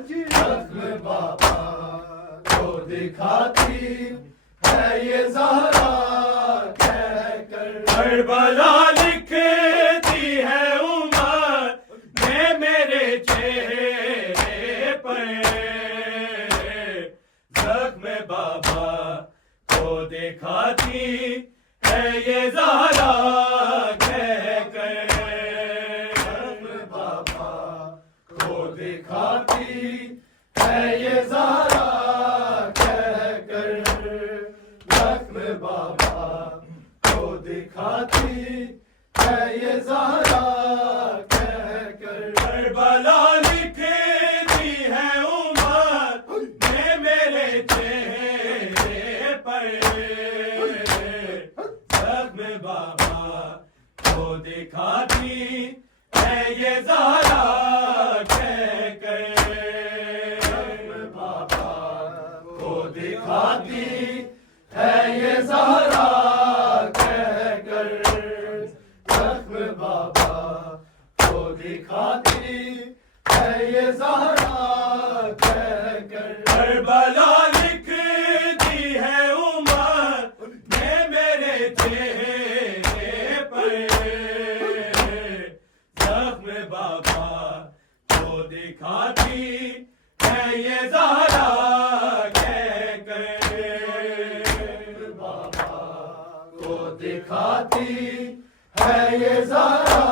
जख्म बाबा को दिखाती है ये ज़हरा कहकर। करबला लिखती है उमर ने मेरे चेहरे पर, जख्म बाबा को दिखाती है ये ज़हरा कहकर। जख्म बाबा को दिखाती है ये ज़हरा कहकर। जख्म बाबा को दिखाती है ये ज़हरा कहकर। करबला लिखती है उमर ने मेरे चेहरे पर, जख्म बाबा को दिखाती है ये ज़हरा कहकर। जख्म बाबा को दिखाती है ये ज़हरा कहकर। जख्म बाबा को दिखाती है ये ज़हरा कहकर। करबला लिखती है उमर ने मेरे चेहरे पर, जख्म बाबा को दिखाती है ये ज़हरा कहकर। बाबा को दिखाती है ये ज़हरा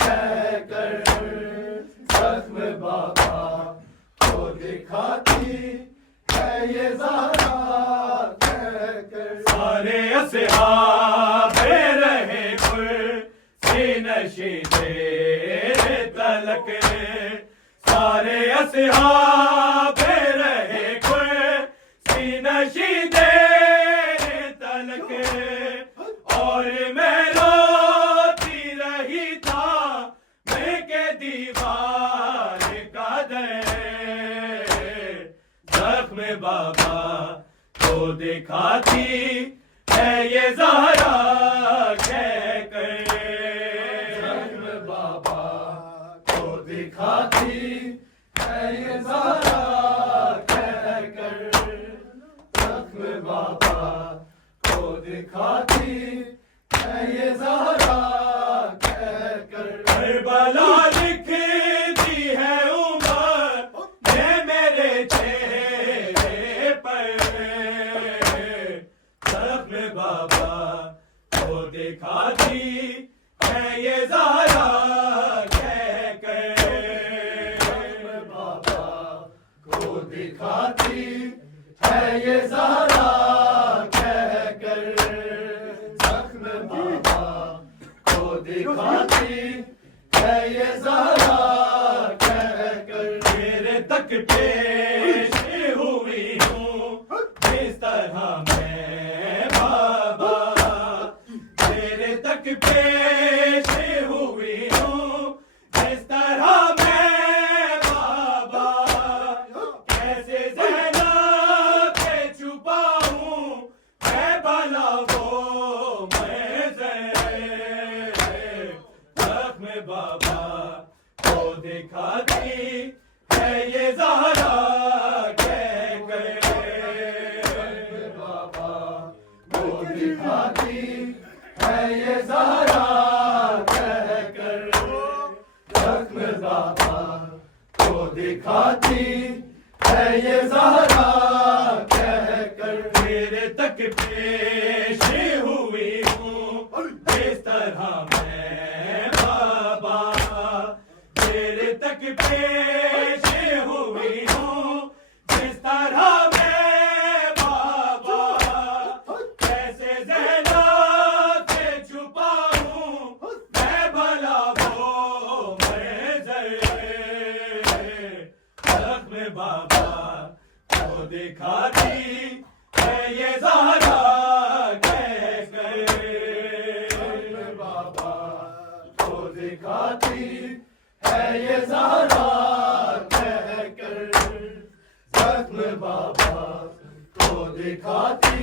कहकर। जख्म बाबा को दिखाती है ये ज़हरा कहकर। सारे असहाबे रहे कुर्सी नशीदे तलक, सारे असहाबे रहे कुर्सी नशीदे तलक। और मैं रोती रही था मैं के दीवार का दर, जख्म बाबा को दिखाती है ये ज़हरा कहकर। जख्म बाबा को दिखाती है ये ज़हरा कहकर। जख्म बाबा को दिखाती है ये ज़हरा कहकर। करबला लिखती है उमर ने मेरे चेहरे पर, जख्म बाबा को दिखाती है ये ज़हरा कहकर। जख्म बाबा को दिखाती है ये ज़हरा कहकर। जख्म बाबा को दिखाती है ये ज़हरा कहकर। तेरे तक पेश हुई हूँ जिस तरह मैं बाबा, तेरे तक पेश हुई हूँ जिस तरह मैं बाबा। कैसे ज़ैनब से छुपाऊं मैं भला वो जख्म बाबा को दिखाती है ये ज़हरा कहकर। बाबा को दिखाती है ये ज़हरा कहकर। जख्म बाबा को दिखाती है ये ज़हरा कहकर। तेरे तक पेश हुई हूँ इस तरह मैं बाबा, तेरे तक पेश हुई हूँ जिस तरह मैं बाबा। कैसे ज़ैनब से छुपाऊं मैं भला वो जख्म बाबा को दिखाती है ये ज़हरा कहकर। बाबा को दिखाती है ये ज़हरा कहकर। जख्म बाबा को दिखाती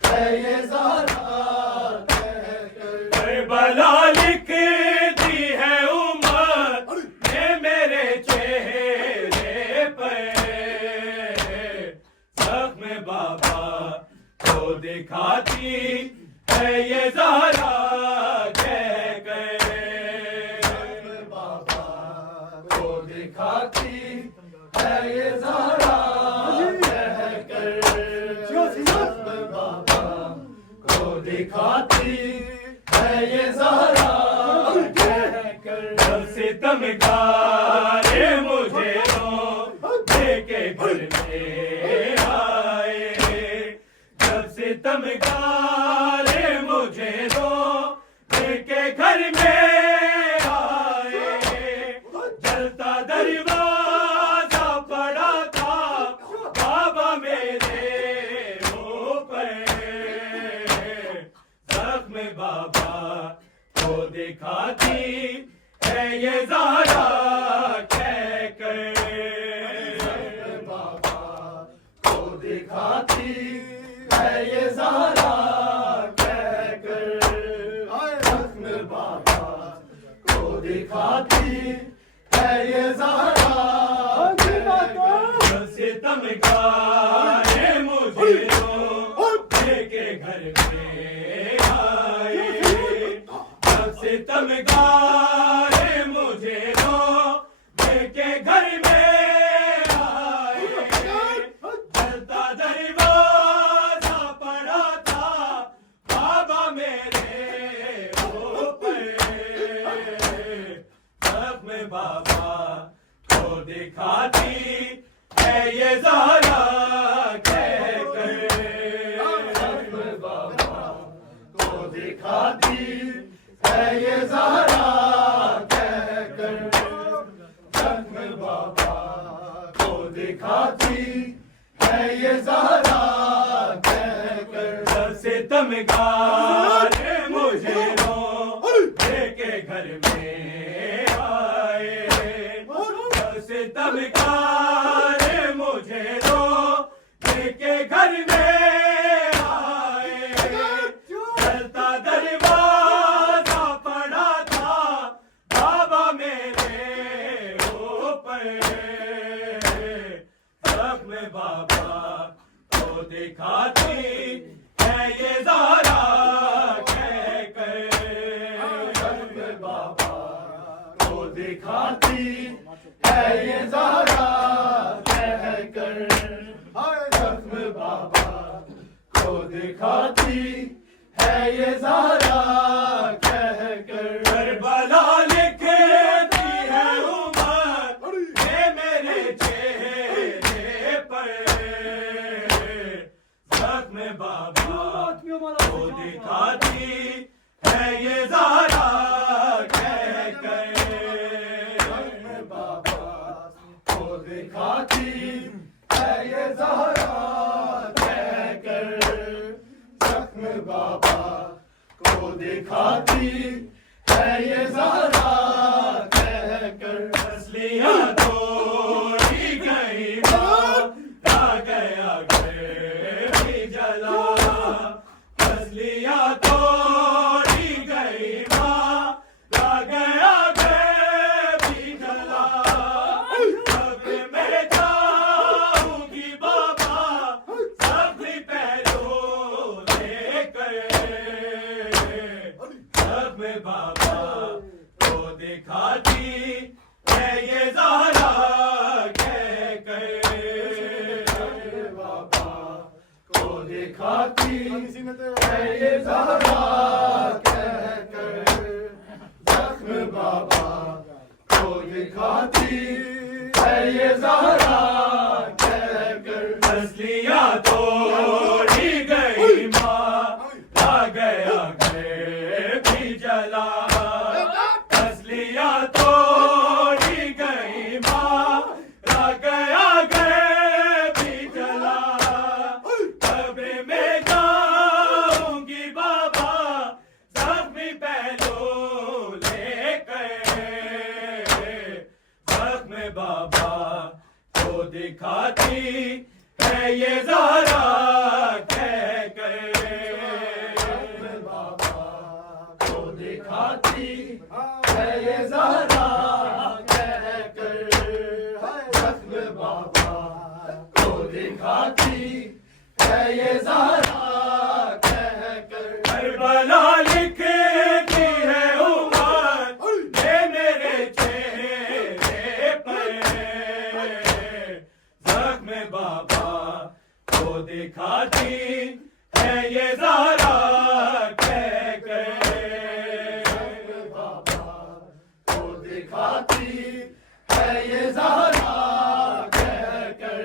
है ये ज़हरा कहकर। करबला लिखती है उमर ने मेरे चेहरे दिखाती है ये ज़हरा कह कर। बाबा को दिखाती है ये ज़हरा कह कर। बाबा को दिखाती है ये ज़हरा कह कर। सितमगार मुझे देके घर में आए, जब सितमगार मुझे देके घर में आए, जलता दरवाजा पड़ा था बाबा मेरे ऊपर। जख्म बाबा को दिखाती है ये ज़हरा कह कर। बाबा को दिखाती है ये ज़हरा कह कर। जख्म बाबा को दिखाती है ये ज़हरा कह कर। सितमगार मुझे देके घर में आए, जब सितमगार मुझे देके घर में आए, जलता दरवाजा पड़ा था बाबा मेरे ऊपर। जख्म बाबा को दिखाती है ये ज़हरा कह कर। जख्म बाबा को दिखाती है ये ज़हरा कह कर। जख्म बाबा को दिखाती है ये ज़हरा कह कर। सितमगार मुझे देके घर में आए, सितमगार मुझे देके घर में आए, जलता दरवाजा पड़ा था बाबा मेरे ऊपर। जख्म बाबा को दिखाती है ये ज़हरा कह कर। जख्म बाबा को दिखाती है ये ज़हरा कह कर। जख्म बाबा को दिखाती है ये ज़हरा कह कर। करबला लिखती है उमर ये मेरे चेहरे पर। जख्म बाबा को दिखाती है ये ज़हरा कह कर। जख्म बाबा को दिखाती है ये ज़हरा कह कर। जख्म बाबा को दिखाती है ये ज़हरा कह कर। असलियाँ तोड़ी गई माँ, आ गया घर भी जला। असलियाँ तोड़ी गई माँ, आ गया घर भी जला। अब मैं जाऊंगी बाबा सभी पहलू लेकर। जख्म बाबा को दिखाती है ये ज़हरा कह कर। बाबा को दिखाती है ये ज़हरा कह कर। जख्म बाबा को दिखाती है ये ज़हरा कह कर। असलियाँ तोड़ी गई माँ, आ गया घर भी जला। असलियाँ तोड़ी गई माँ, आ गया घर भी जला। कब्र में जाऊंगी बाबा सभी पहलू लेकर। जख्म बाबा को दिखाती है ये ज़हरा कह कर। बाबा को दिखाती है ये ज़हरा कह कर। जख्म बाबा को दिखाती है ये ज़हरा करबला लिखती है उम्र ये मेरे चेहरे पर जख्म बाबा को दिखाती है ये ज़हरा कह कर बाबा को दिखाती है ये ज़हरा कह कर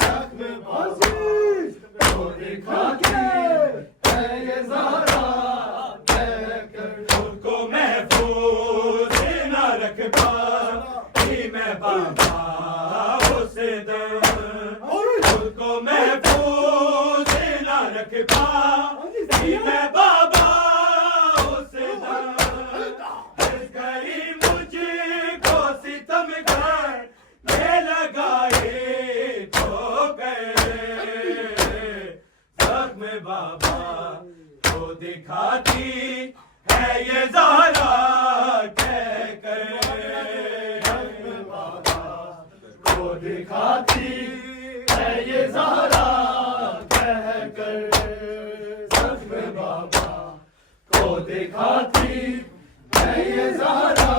जख्म बाबा को दिखाती है ये ज़हरा कह कर उनको महफूज न रख पाई मैं बाबा उस दम उनको महफूज न रख पाई मैं बाबा उस दम गई मुझको सितम कर ये लगाए तो गए जख्म बाबा को दिखाती है ये ज़हरा कह कर जख्म बाबा को दिखाती है ये ज़हरा कह कर जख्म बाबा को दिखाती है ये ज़हरा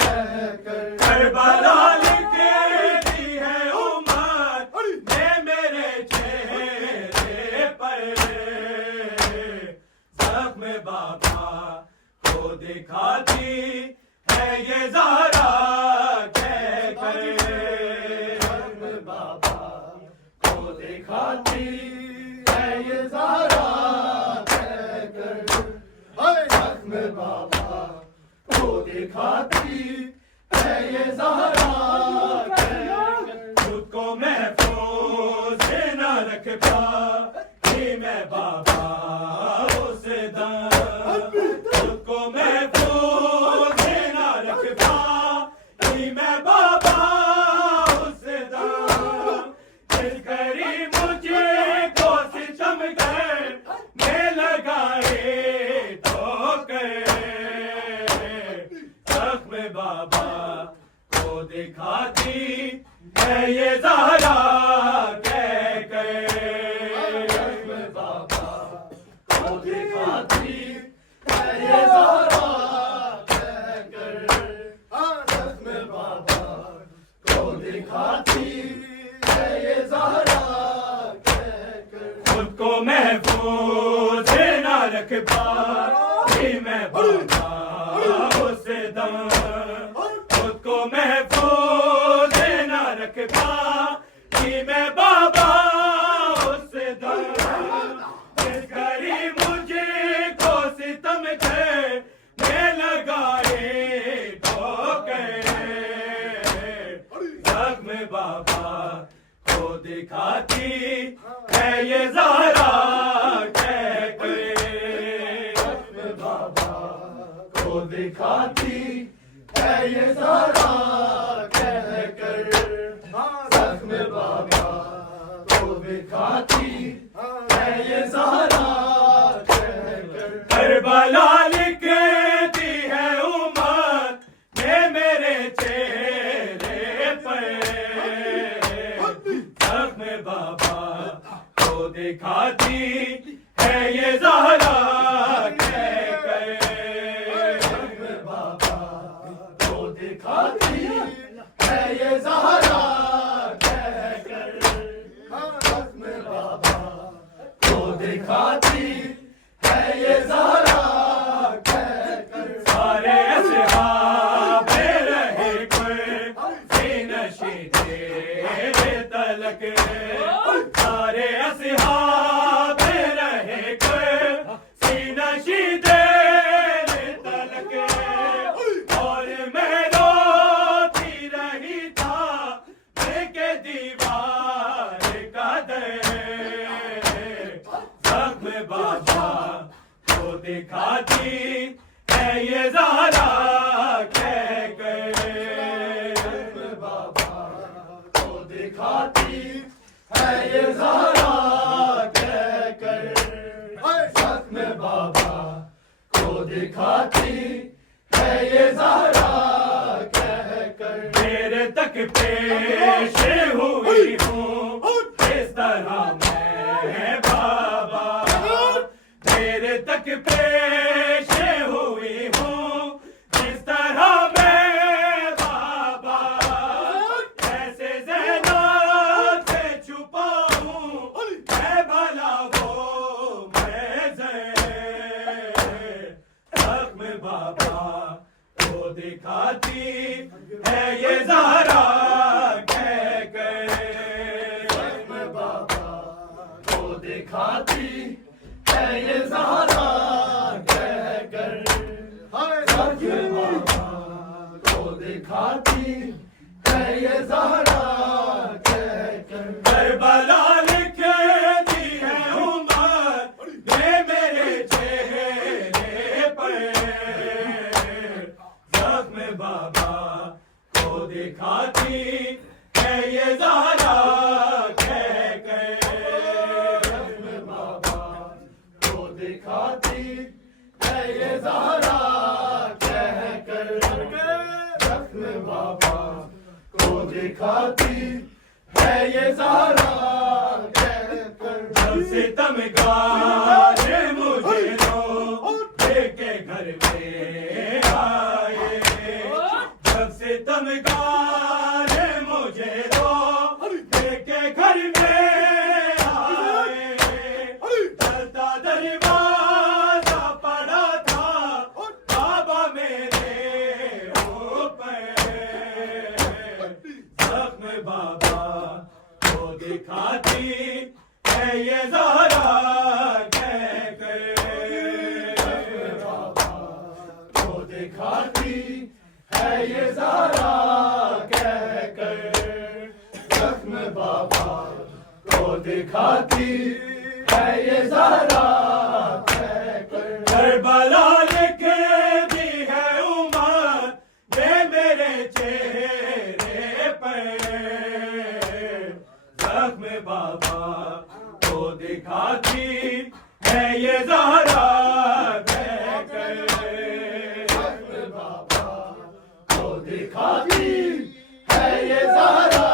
कह कर करबला लिखती है उम्र ये मेरे चेहरे पर जख्म बाबा को दिखाती है ये ज़हरा कह कर जख्म बाबा को दिखाती है ये ज़हरा कह कर जख्म बाबा को दिखाती है ये ज़हरा कह कर खुद को महफूज न रख पाई मैं बाबा उस दम खुद को महफूज न रख पाई मैं बाबा उस दम दिल करी मुझे को सितम कर मैं लगाए तो कर जख्म बाबा को दिखाती है ये ज़हरा कह कर जख्म बाबा को दिखाती है ये ज़हरा कह कर जख्म बाबा को दिखाती है ये ज़हरा कह कर खुद को महफूज न रख पाई मैं बाबा उस दम खुद को महफूज न रख पाई मैं बाबा उस दम करी मुझे को सितम कर मैं लगाए तो जख्म बाबा को दिखाती है ये ज़हरा कह कर जख्म बाबा को दिखाती है ये ज़हरा कह कर जख्म बाबा को दिखाती है ये ज़हरा कह कर करबला लिखती है उम्र ये मेरे चेहरे पर जख्म बाबा को दिखाती है ये ज़हरा कह कर जख्म बाबा को दिखाती है ये ज़हरा कह कर जख्म बाबा को दिखाती है ये ज़हरा कह कर सारे असहाब रहे कोई नशी तेरे तलक सारे असहाब रहे कोई नशी तेरे तलक और मैं रोती रही था लेके दीवार का दर जख्म बाबा को दिखाती है ये ज़हरा कह कर जख्म बाबा को दिखाती है ये ज़हरा कह कर जख्म बाबा को दिखाती है ये ज़हरा कह कर मेरे तक पेश हुई हूँ इस तरह मैं बाबा मेरे तक ये ज़हरा कहकर ज़ख्म बाबा को दिखाती है ये ज़हरा कहकर करबला लिख दी है उमर ने मेरे चेहरे पर ज़ख्म बाबा को दिखाती है ये ज़हरा कहकर ज़ख्म बाबा को दिखाती है ये ज़हरा कहकर ज़ख्म बाबा को दिखाती है ये ज़हरा कहकर जब सितमगार मुझे रो लेके घर में आए जब सितमगार मुझे रो लेके घर में आए चलता दरवाजा पड़ा था बाबा मेरे ऊपर ज़ख्म बाबा को दिखाती है ये ज़हरा कहकर बाबा को दिखाती है ये ज़हरा कहकर ज़ख्म बाबा को दिखाती है ये ज़हरा कहकर करबला लिख दी है उमर ये मेरे चेहरे पर ज़ख्म बाबा को दिखाती है ये ज़हरा कहकर ज़ख्म बाबा को दिखाती है ये ज़हरा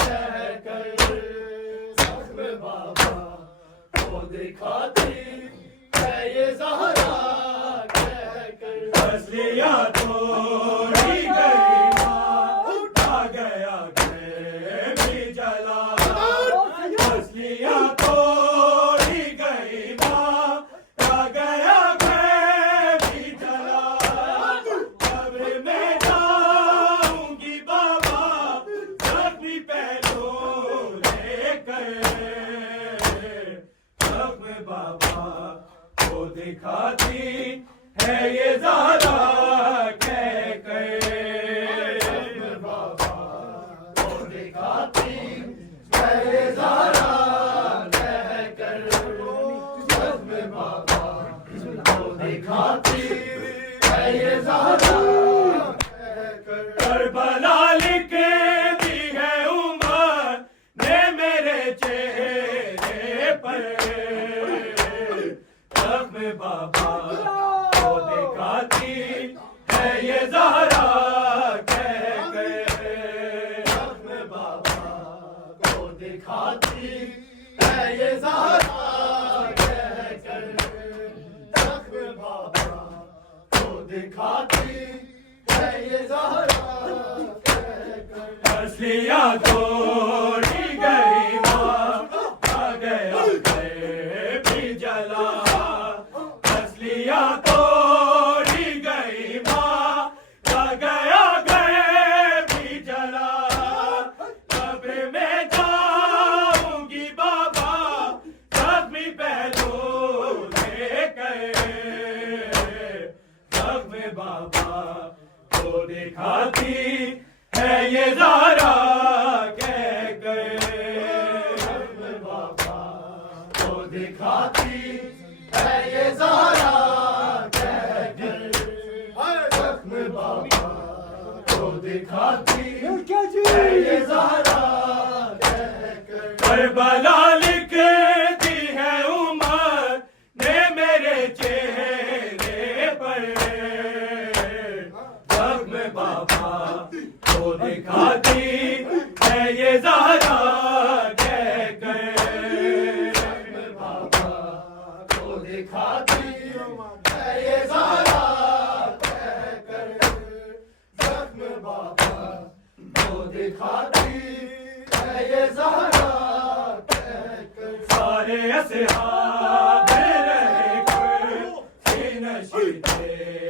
कहकर ज़ख्म बाबा को दिखाती है ये ज़हरा कहकर फसलियाँ तोड़ी गई माँ आ गया घर भी जला फसलियाँ तोड़ी गई माँ आ गया घर भी जला कब्र में जाऊंगी बाबा ज़ख्मी पहलू लेकर ज़ख्म बाबा को दिखाती है ये ज़हरा कहकर ज़ख्म बाबा को दिखाती है ये ज़हरा कहकर ज़ख्म बाबा को दिखाती है ये ज़हरा कहकर करबला लिख दी है उमर ने मेरे चेहरे पर ज़ख्म बाबा को दिखाती है ये ज़हरा कहकर ज़ख्म बाबा को दिखाती है ये ज़हरा कहकर ज़ख्म बाबा को दिखाती है ये ज़हरा कहकर फसलियाँ तोड़ी गई माँ आ गया घर भी जला फसलियाँ तोड़ी गई माँ आ गया घर भी जला कब्र में जाऊंगी बाबा ज़ख्मी पहलू लेकर ज़ख्म बाबा को दिखाती है ये ज़हरा कहकर ज़ख्म बाबा को दिखाती है ये ज़हरा कहकर ज़ख्म बाबा को दिखाती है ये ज़हरा कहकर करबला लिख दी है उमर ने मेरे चेहरे पर ज़ख्म बाबा को दिखाती है ये ज़हरा कहकर ज़ख्म बाबा को दिखाती है ये ज़हरा कहकर ज़ख्म बाबा को दिखाती है ये ज़हरा कहकर सारे असहाब रहे कुर्सी नशीं थे